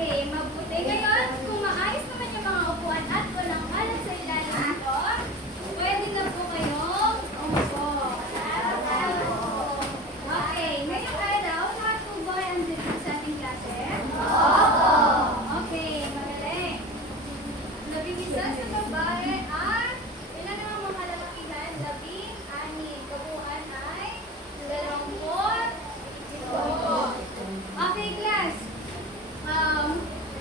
Okay, mabuti. Ngayon, kung maayos naman yung mga upuan at walang alat sa ilalim nito, pwede na po kayong umupo. Okay, ngayong araw, lahat po ba ay andito sa ating klase? Oo! Okay, magaling. Nabibisa sa babae at ilan ang mga lalakihan? 16. Kabuuan ay 20. Okay, class.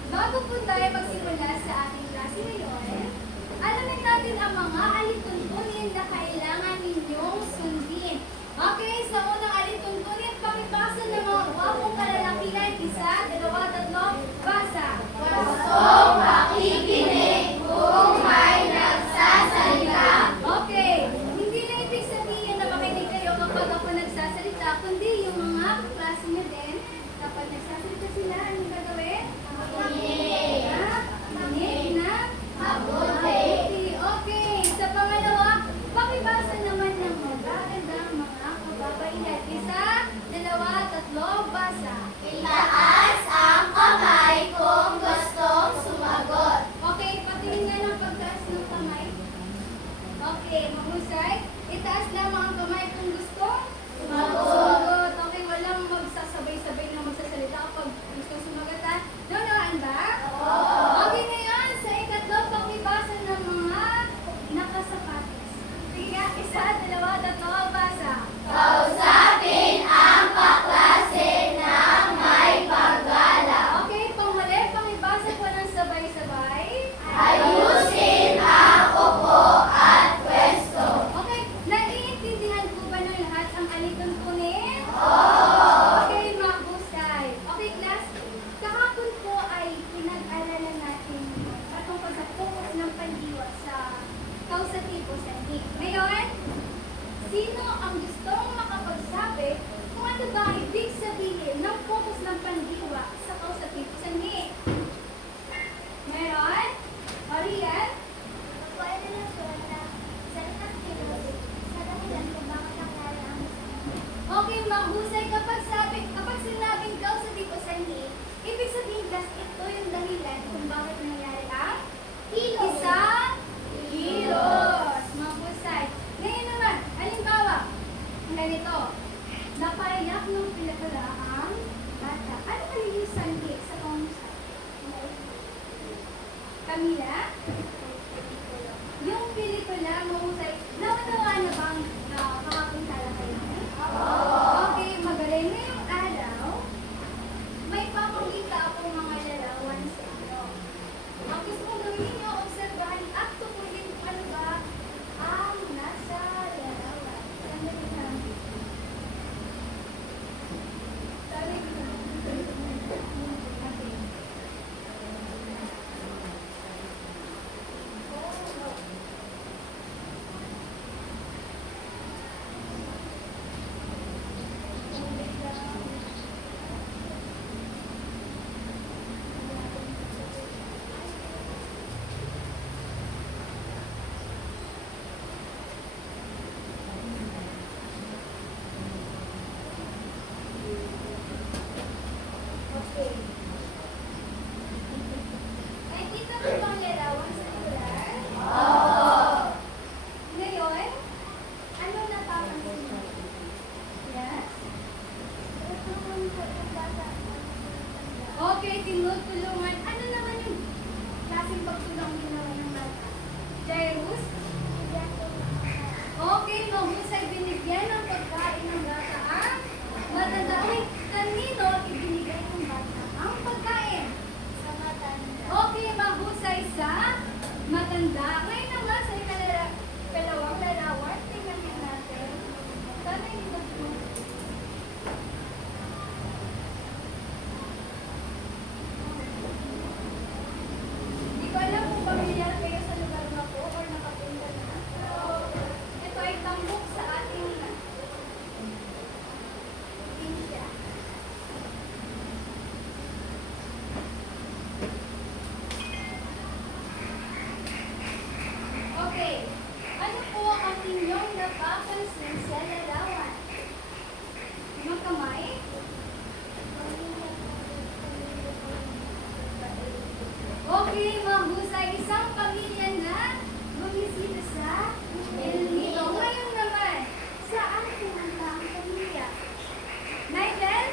Bago po tayo magsimula sa ating klase ngayon, alamin natin ang mga alituntunin na kailangan ninyong sundin. Okay, sa unang alituntunin, pakibasa ng mga gwapong kalalakihan. 1, 2, 3, basa. Gustong makikinig kung may nagsasalita. Okay, hindi na ibig sabihin na makinig kayo kapag ako nagsasalita, kundi yung mga klase nyo din, kapag nagsasalita sila, anong gagawin? Makinig na? Mabuti. Okay, sa pangalawa, pakibasa naman ng magagandang mga kababaihan. 1, 2, 3, basa. Itaas ang kamay kung gustong sumagot. Okay, patingin nga ng pagtaas ng kamay. Okay, mahusay. Itaas lamang ang kamay kung gusto. Sumagot. Okay, walang magsasabay-sabay na magsasalita kapag gusto sumagot, ha? Naunawaan ba? Okay, ngayon, sa ikatlo, pakibasa ng mga nakasapatos. Sige nga, 1, 2, 3, basa. Kausapin ang kaklase ng may paggala. Okay, panghuli, pakibasa po ng sabay-sabay. Ayusin ang upo at pwesto. Okay, naiintindihan po ba ng lahat ang alituntunin? Okay, mahusay. Okay, class, kahapon po ay pinag-aralan natin patungkol sa focus ng pandiwa sa kausatibo sanhi. Ngayon, sino ang gustong makapagsabi kung ano ba ang ibig sabihin ng focus ng pandiwa sa kausatibo sanhi? Meron? Marian? Pwede na suwala sa ilang sa dahilan kung bakit nangyari ang Okay, mahusay kapag sinabing kausatibo sanhi, ibig sabihin class, ito yung dahilan kung bakit nangyari ang isang kilos. Mahusay. Ngayon naman, halimbawa, ganito, napayak ng pelikula ang bata. Ano magiging sanhi sa kausap? Camila? Yung pelikula, mahusay, naunawaan na bang kahapon kayo? Okay, magaling. Ngayong araw, may papakita akong mga larawan sa inyo. Ang gusto kong gawin ninyo, obserbahan at tukuyin kung ano ba ang nasa larawan. Sandali lang. Sandali lang. Okay. Okay. Nakikita mo ba ang larawan sa lugar? Ngayon, ano napapansin mo? Yes? Okay, tinutulungan. Ano naman yung klaseng pagtulong ginawa ng bata? Jairus? Okay, mahusay, binigyan ng pagkain ng bata ang matanda. Ay, kanino ibinigay ng bata ang pagkain? Sa matanda. Okay, mahusay sa matanda. Ngayon naman sa kalawang larawan, tingnan nga natin. Sana yung gusto. Hindi ko alam kung pamilya Okay, mahusay. Isang pamilya na bumisita sa El Nido. Ngayon naman, saan pumunta ang pamilya? Nigel?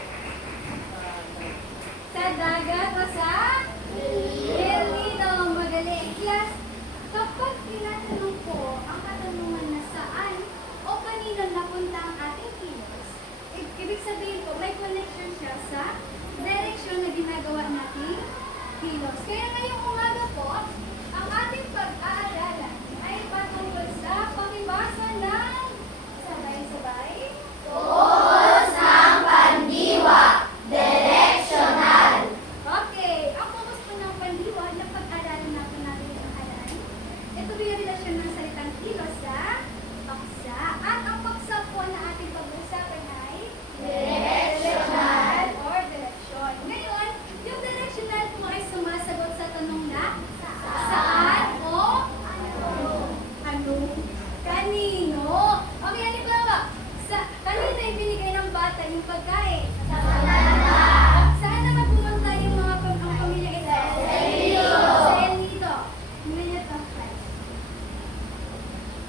Sa dagat o sa El Nido? Magaling. Yes, kapag tinatanong po ang katanungan na saan o kanino napunta ang ating kilos, ibig sabihin po, may connection siya sa direksyon na ginagawa natin kilos. Kaya ngayong umaga po, ang ating pag-aaralan ay patungkol sa pamibasa ng sabay-sabay. Okay, ang focus po ng pandiwa na pag-aralan natin yung nakaraan. Ito po yung relasyon ng salitang kilos sa paksa. At ang paksa po na ating pag-uusapan ay directional or direction. Ngayon, yung directional po ay sumasagot sa tanong na saan o ano, kanino. Okay, halimbawa, kanino ibinigay ng bata yung pagkain? Saan naman pumunta yung mga ang pamilya ito? Sa El Nido. Minute of time.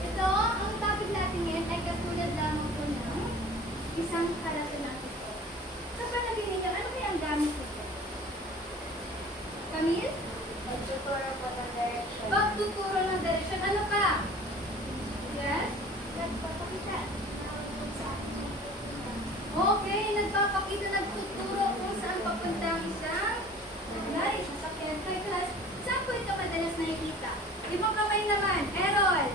Ito, ang topic natin ngayon ay katulad lamang po ng isang karato natin po. Sa palagay ninyo, ano kaya ang gamit ito? Camille? Magtuturo po ng direction. Pagtuturo ng direksyon. Ano pa? Yes? Nagpapakita ng sa ating Okay, nagpapakita, nagtuturo kung saan papunta ang isang lugar, isang sakyan. Kaya class, saan po ito madalas nakikita? Ibang kamay naman, Errol.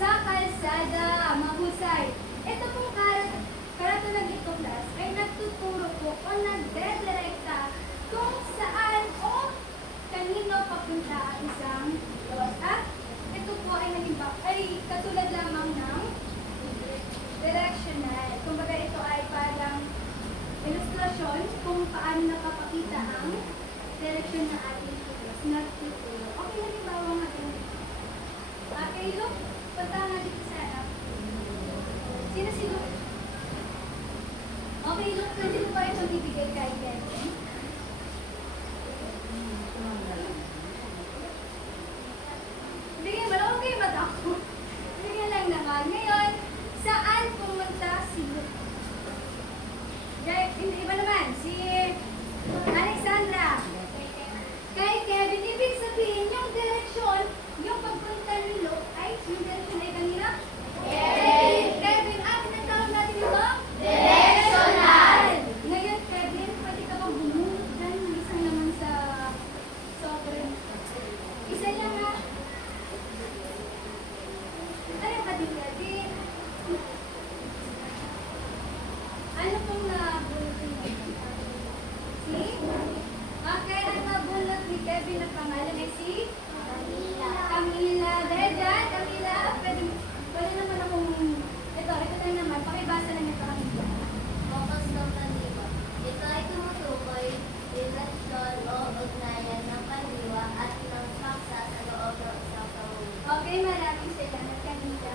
Sa kalsada, mahusay. Ito pong karatulang ito class ay nagtuturo po o nagdedirekta kung saan o kanino papunta ang isang lugar. At ito po ay katulad lamang ng directional. Kumbaga ito ay parang ilustrasyon kung paano nakapakita ang direksyon ng ating kilos. Nagtuturo. Okay, halimbawa nga ito. Okay, look. Punta nga dito sa anak. Sino si Luke? Okay, look. Nandito pa itong ibigay kay Kevin. Sige, wala okay ba ako? Sige lang naman. Ngayon, saan pumunta si Luke? Iba naman, si Alexandra. Kay Kevin, ibig sabihin, yung direksyon, yung pagpunta ni Luke, ay, yung direksyon ay kanina? Kevin, ang tawag natin ito? Directional! Ngayon, Kevin, pwede ka bang bumunod dyan? Isa naman sa sobrang. Isa lang ha? Ano ka din, Kevin? Ano pong nabulot ni Si? Okay, ang nabulot ni Kevin na pangalan ay si? Camila. Dahil dyan, Camila, pwede naman akong, ito lang naman, pakibasa lang ito kami dyan. Focus ng pandiwa. Ito ay tumutukoy relasyon o ugnayan ng pandiwa at ng paksa sa loob ng isang pamilya. Okay, maraming salamat kanila.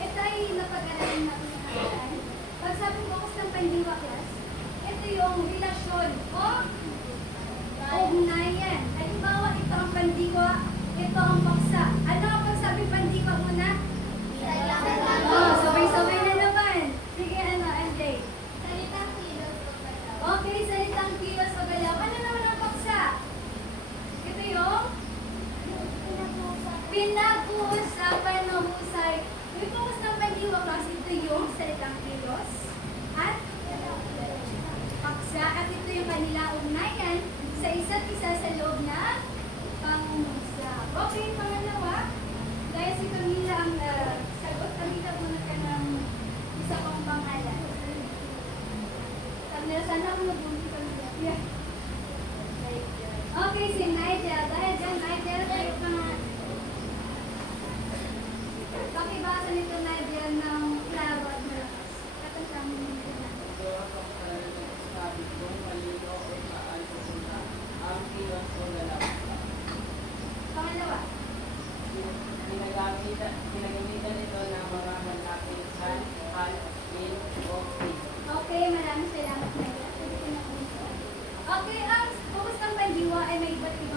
Ito ay napag-aralan natin sa kalaan. Pag sabing focus ng pandiwa class, ito yung relasyon o ugnayan. Halimbawa, ito ang pandiwa, ito ang paksa. Ano ang pagsabing pandiwa muna? Oh, sabay-sabay na naman. Sige, MJ. Salitang kilos o galaw. Okay, salitang kilos o galaw. Ano naman ang paksa? Ito yung pinag-uusapan ng husay. Yung focus ng pandiwa class, ito yung salitang kilos at paksa. At ito yung kanila ugnayan sa isa't isa sa loob ng pangungusap. Okay, pangalawa. Dahil si Camila ang sagot, Camila muna ka ng isa pang pangalan. Camila, sana ako nabunti Camila. Yeah. Okay, si Nigel. Dahil dyan, Nigel, kayo ka nga. Pakibasa nito, Nigel, ng klaro at malakas. Katang mo nito na. Pangalawa. Ginagamitan ito ng mga malapit hal, in, o, in. Okay, maraming salamat, Nigel. Okay, ang focus ng pandiwa ay may iba't ibang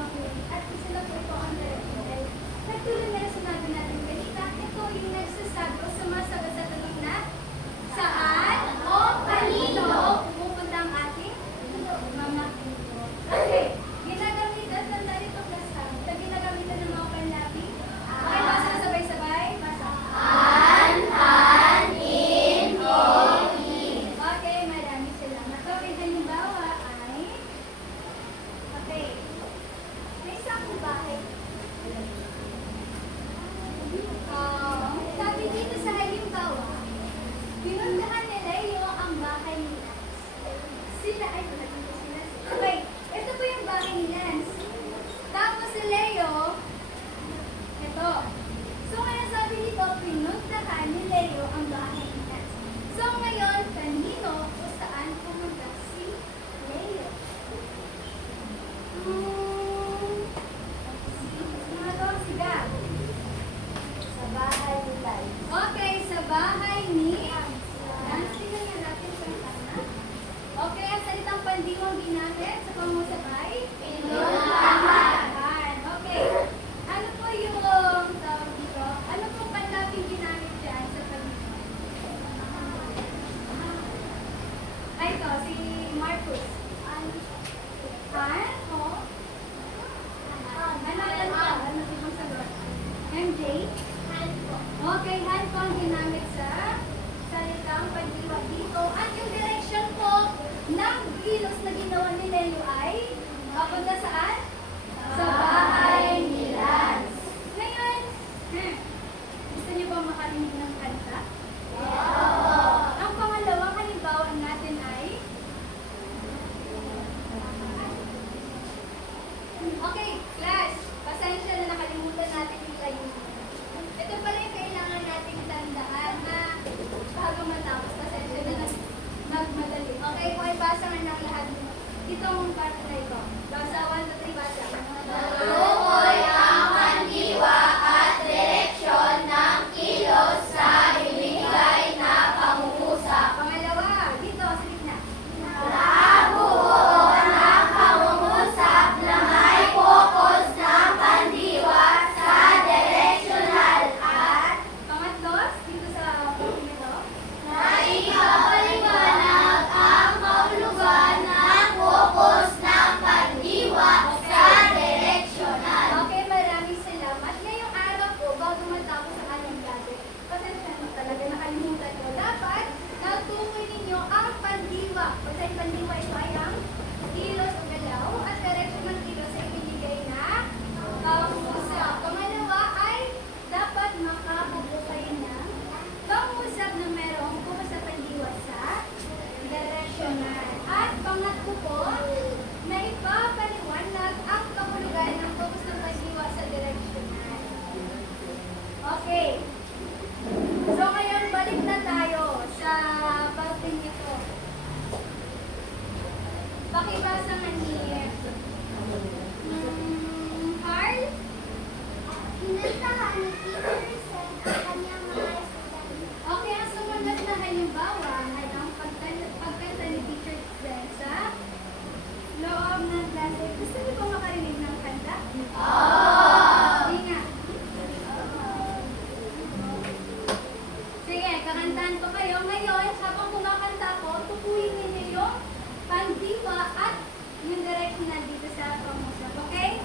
Papunta saan? Sa bahay ni Lance. Ngayon, gusto niyo ba makarinig ng kanta? Ang pangalawang halimbawa natin ay okay, class. Pasensya na nakalimutan natin yung layunin. Ito pala yung kailangan nating tandaan na bago matapos. Pasensya na nagmadali. Okay, kung ay basa nga ng lahat itong part na ito. Basa, 1, 2, 3, basa. Tukoy ang pandiwa at direksyon ng kilos sa ibigay na pangungusap. Pangalawa, dito, sa gitna. Nakabuo ng pangungusap na may focus ng pandiwa sa direksyonal at Pangatlo, dito sa part na ito. naipapaliwanag ang kahulugan ng focus ng pandiwa sa direksyonal. Okay, maraming salamat. Ngayong araw po, bago matapos ang ating klase, pasensya na talaga nakalimutan ko. Dapat natukoy ninyo ang pandiwa. Kasi ang pandiwa ito ay ang kilos o galaw at direksyon ng kilos ay ibinigay na pangusap. Pangalawa ay dapat makabuo kayo ng pangusap na merong focus sa pandiwa sa direksyonal. At pangatlo po, na ipapaliwanag ang kahulugan ng focus ng pandiwa sa direksyonal. Okay. So ngayon, balik na tayo sa parte nito. Pakibasa nga ni Carl. Inantahan ni Teacher Sen ang kanyang mga estudyante. Okay, ang sumunod na halimbawa ay ang pagkanta ni Teacher Zen sa loob ng klase. Gusto niyo ba makarinig ng kanta? Hindi nga. Sige, kakantahan ko kayo. Ngayon, habang kumakanta ko, tukuyin ninyo yung pandiwa at yung directional dito sa pangusap. Okay?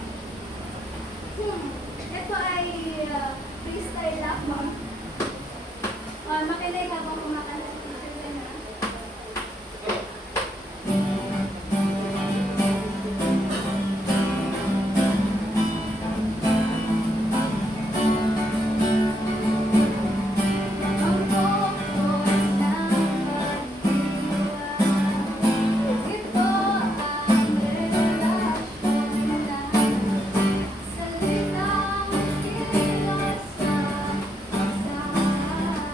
Ito ay freestyle lamang. Makinig habang kumakanta si Teacher Zen, ha? Ang focus ng pandiwa, ito ang relasyon ng salitang kilos sa pagsamahan.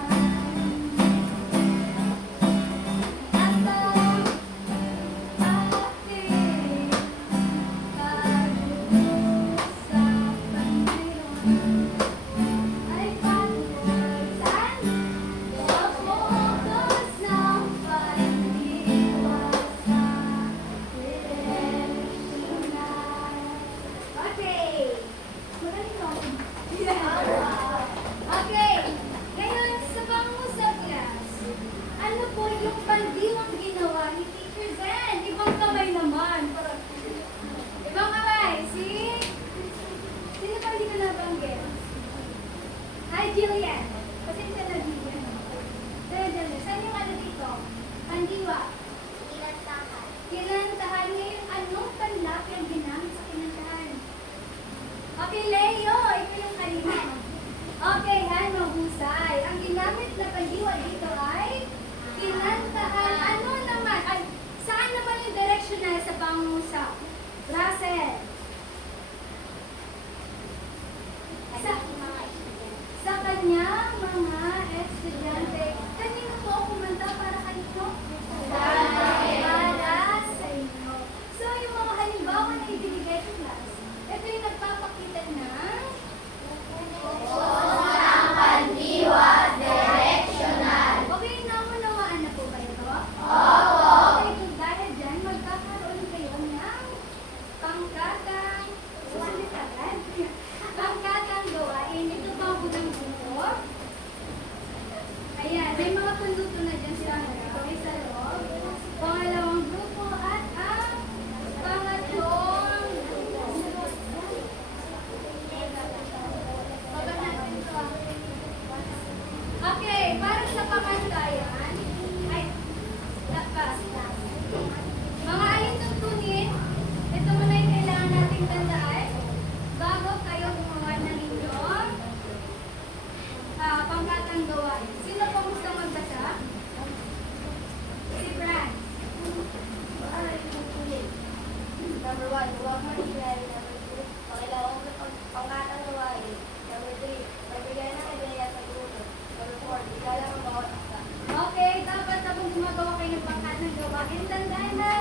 Number 1, huwag maingay. Number 2, pakilawang pangkatang gawain. Number 3, magbigay ng ideya sa grupo. Number 4, igalang ang bawat isa. Okay, dapat kapag gumagawa kayo ng pangkat ng gawain, tandaan na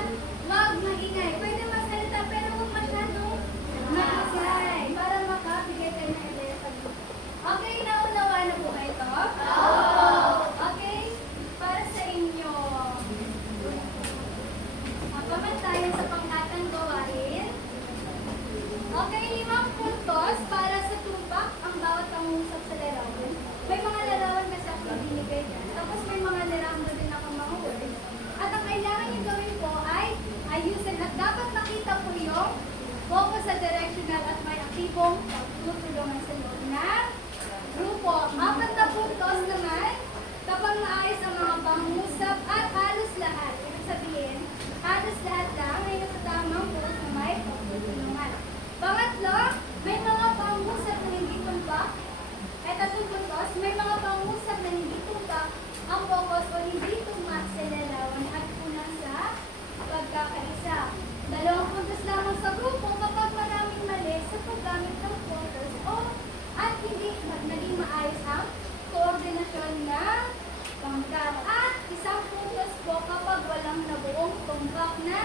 huwag maingay. Pwede masalita pero huwag masyadong maingay para makabigay kayo ng ideya sa grupo. Okay, naunawa na po kayo ito? Okay, para sa inyo. Paman tayo sa pangkatang gawain. Okay, 5 puntos para sa tumpak ang bawat pangungusap sa larawan. May mga larawan kasi ako binibigay dyan. Tapos may mga larawan din ako mga words. At ang kailangan nyo gawin po ay ayusin at dapat makita po yung focus sa directional at may aktibong tutulungan sa loob ng grupo. 4 na puntos naman kapag maayos ang mga pangungusap at halos lahat. Ibig sabihin, halos lahat lang ay nasa tamang post na may pagtutulungan. Pangatlo, may mga pangungusap na hindi tumpak. At 3 puntos, may mga pangungusap na hindi tumpak ang focus o hindi tumak sa larawan at kulang sa pagkakaisa. 2 puntos lamang sa grupo kapag maraming mali sa paggamit ng photos o at hindi naging maayos ang koordinasyon ng pangkat. At 1 puntos po kapag walang nabuong tumpak na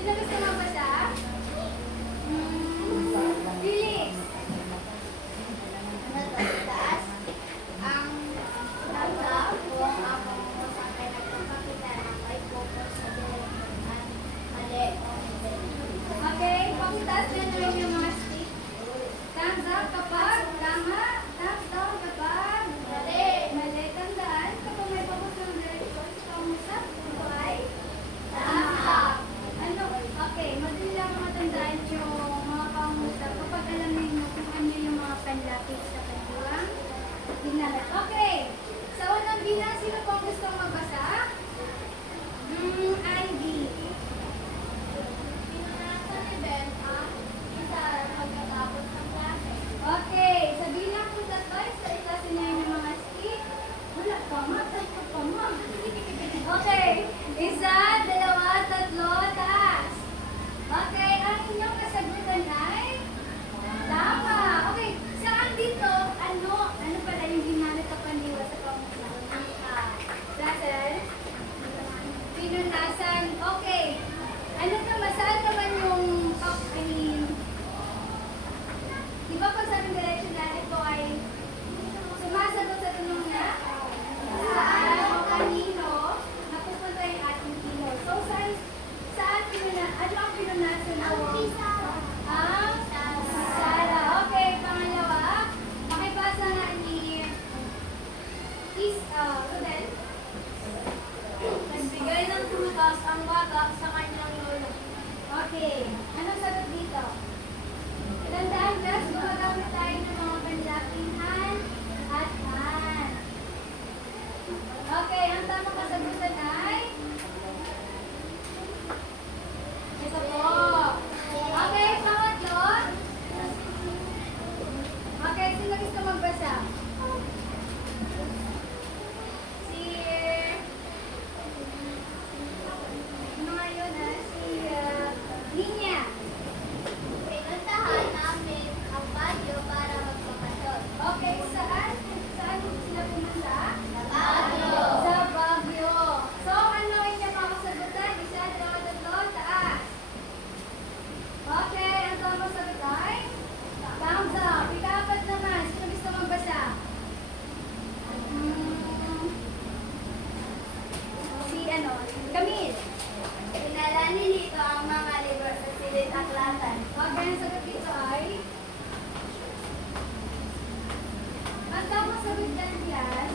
Sino gusto magbasa? Felix. Ano to? Taas. Ang tanda kung ang pangungusap ay nagpapakita ng may focus sa at mali o hindi. Okay, pakitaas na naman yung mga stick. Thumbs up kapag tama. Thumbs down kapag Mali. mali. Tandaan, kapag may focus ng direction sa pangusap, ito ay Tama. Ano? Okay, madali lang matandaan yung mga pangusap kapag alam ninyo kung ano yung mga panlapit sa kanilang ginamit. Okay, sa unang bilang, sino pong gustong magbasa? Ivy. Pinunasan ni Ben ang isa pagkatapos ng klase. Okay, sa bilang po tatlo, sa itasin niya yung mga stick. Wala pa, tatlo pa, ma. Okay, isa, dalawa, tatlo, taas. Okay, ang inyong kasagutan ay tama. Okay, saan dito, ano pala yung ginamit na pandiwa sa pangusap? Russell? Pinunasan. Okay. Ano naman, saan naman yung, I mean, di ba pag sabing direction natin ito ay sumasagot sa tanong na saan o kanino napupunta yung ating kilos. So, saan ano ang pinunasan mo? Ang Sara. Okay, pangalawa, makibasa nga ni Rudel. Nagbigay ng prutas ang bata sa kanyang lolo. Okay, anong sagot dito? Tandaan guys, gumagamit tayo ng mga panlaping han at han. Okay, ang tamang kasagutan ay ito po. Okay, pangatlo. Okay, sino gusto magbasa? Si ano nga yun si Ninya. Pinuntahan namin ang badyo para magpapasyon. Okay, saan? Saan sila pumunta? Badyo. Sa Baguio. So, ano yung mga kasagutan? Isa, dalawa, tatlo, taas. Okay, ang tamang sagot ay? Thumbs up. Ika-apat naman. Sino gusto magbasa? Si Camille. Pinala ni Lito ang mga libro sa silid aklatan. Okay, ang sagot dito ay? Ang tamang sagot dyan, class?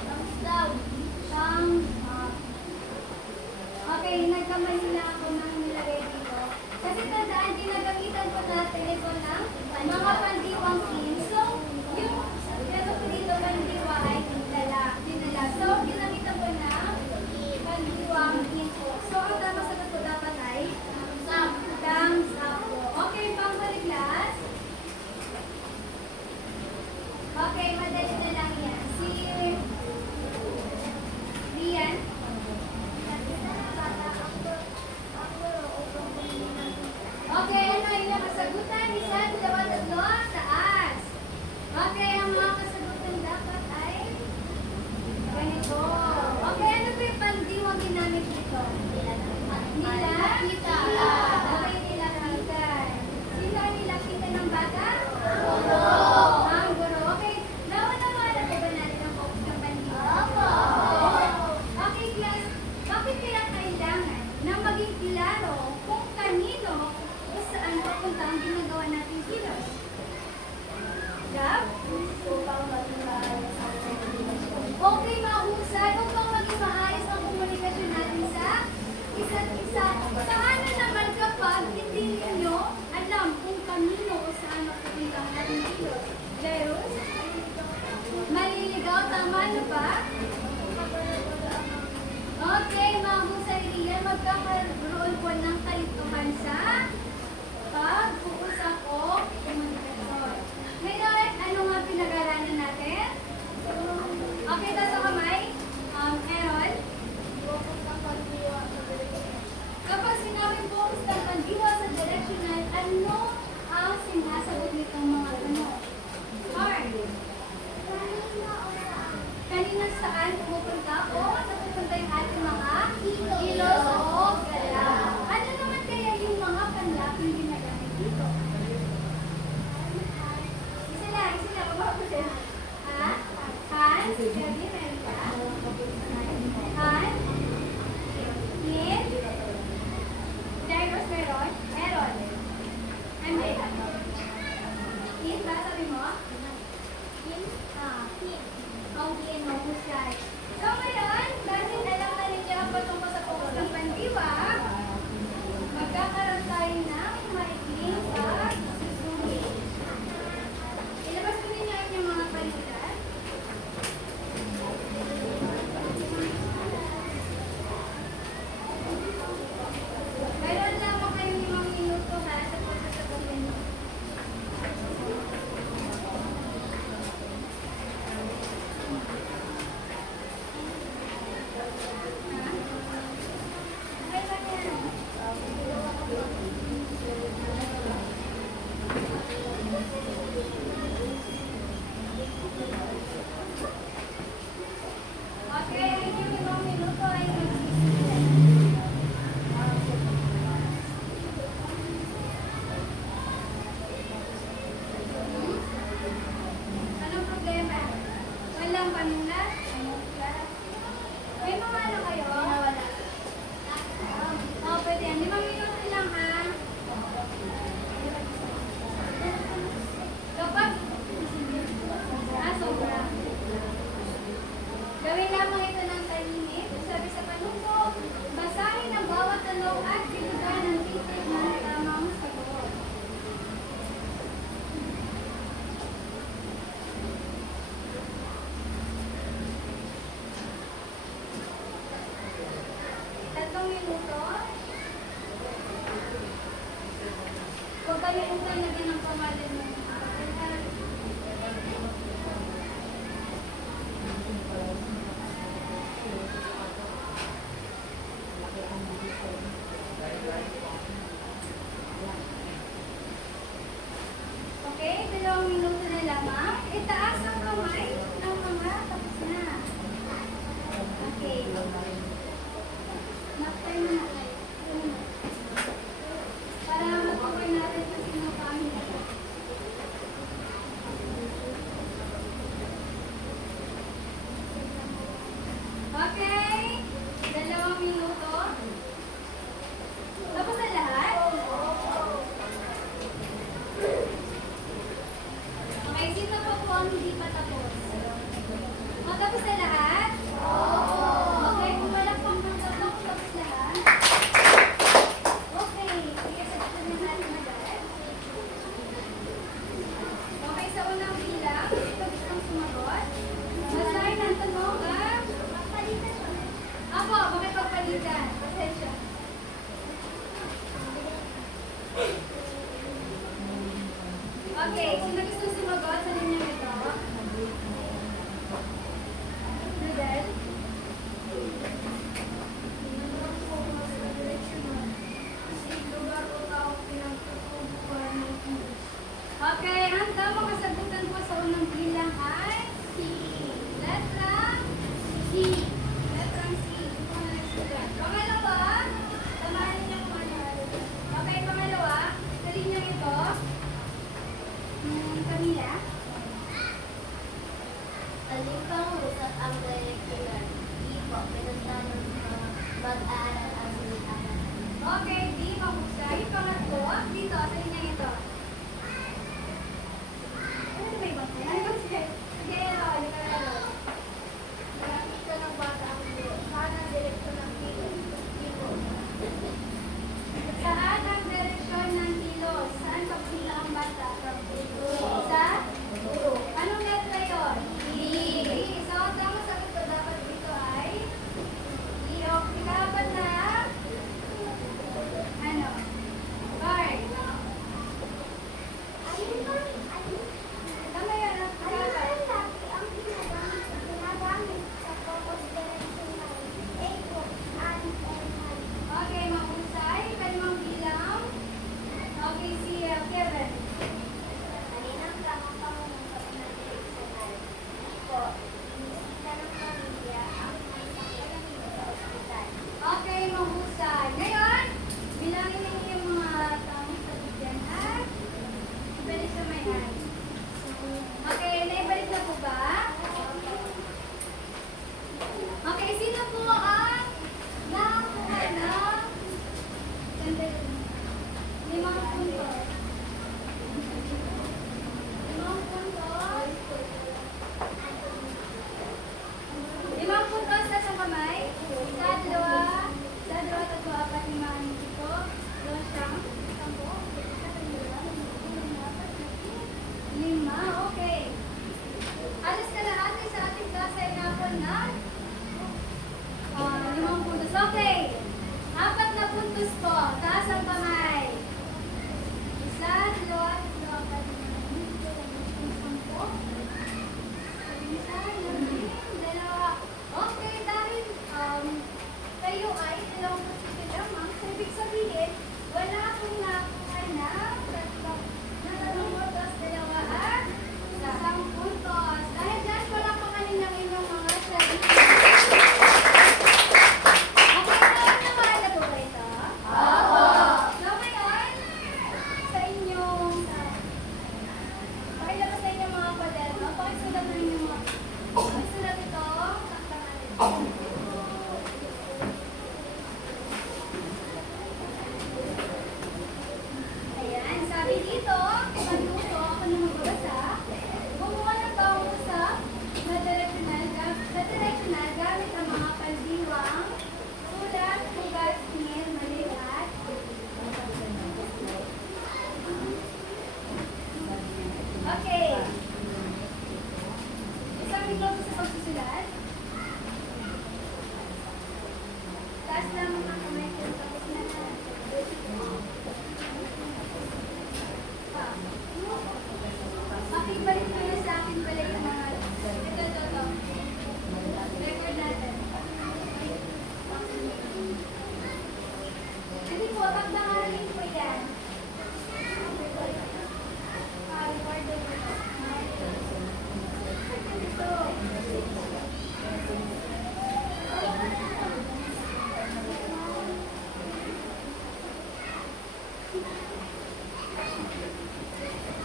Thumbs down. Thumbs up. Okay, nagkamali na ako ng nilagay dito. Kasi tandaan, ginagamitan ko natin ito ng mga pandiwang pin. So, yung ano ko dito, pandiwa ay dinala. So, ginamitan ko ng pandiwang pin po. So, ang tamang sagot ko dapat ay thumbs up po. Okay, pang-balik class. Okay, madali na lang yan. Si Rian. Okay, ano yung kasagutan? Isa, dalawa, tatlo, taas. Okay, ang mga kasagutan dapat ay ganito. Okay, ano ba yung pandiwang ginamit dito? Nilapitan. Okay, nilapitan. Sino ang nilapitan ng bata? Ang guro. Okay, nauna-una na ba natin ang focus ng pandiwang? Okay, class, bakit kaya kailangan na maging klaro kung kanino o saan papunta ang ginagawa nating kilos? Gab? Okay, mahusay. Upang maging maayos ang komunikasyon natin sa isa't isa. Saan sabi mo? Okay, mahusay. So ngayon, dahil alam na ninyo ang patungkol sa focus ng pandiwa, magkakaroon tayo ng maikling pagsusuri. Ilabas ko ninyo ang inyong mga palitan. Mayroon lamang kayong 5 minuto ha sa pagsasagutin mo. Okay lang yan. Okay, ang inyong 5 minuto ay magsisimulan. Anong problema? Walang panulat? May mga ano kayo? Wala. Oo, pwede yan. 5 minuto lang ha. Kapag sobra. Gawin lamang ito ng tahimik. Sabi sa panungkot, basahin ang bawat tanong at bigyan ng titik ng tamang sagot. Tatlong minuto. Huwag kalimutan na din ang pangalan mo. Okay, 2 minuto na lamang. Itaas ang kamay ng mga tapos na. Okay. Nakatay mo na kayo. Para matukoy natin kung sino pa ang hindi. Okay. 2 minuto. Tapos na lahat? Okay, sino pa po ang hindi pa tapos? Matapos na lahat? Okay, kung wala pang tapos lahat. Okay, sige, sagutin na natin agad. Okay, sa unang bilang, sino gustong sumagot? Basahin ang tanong at pagpalitan siya. Ako, bakit pagpalitan? Pasensya. Okay, sino gustong sumagot sa linyang ito? Nadal? Okay, ang tamang kasagutan ko sa unang bilang ay C. Letrang C. Letrang C. Ito na nagsulat. Pangalawa, samahan niyo kung ano. Okay, pangalawa, sa linyang ito, Camila. Alin pang usap ang direktor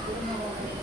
Ano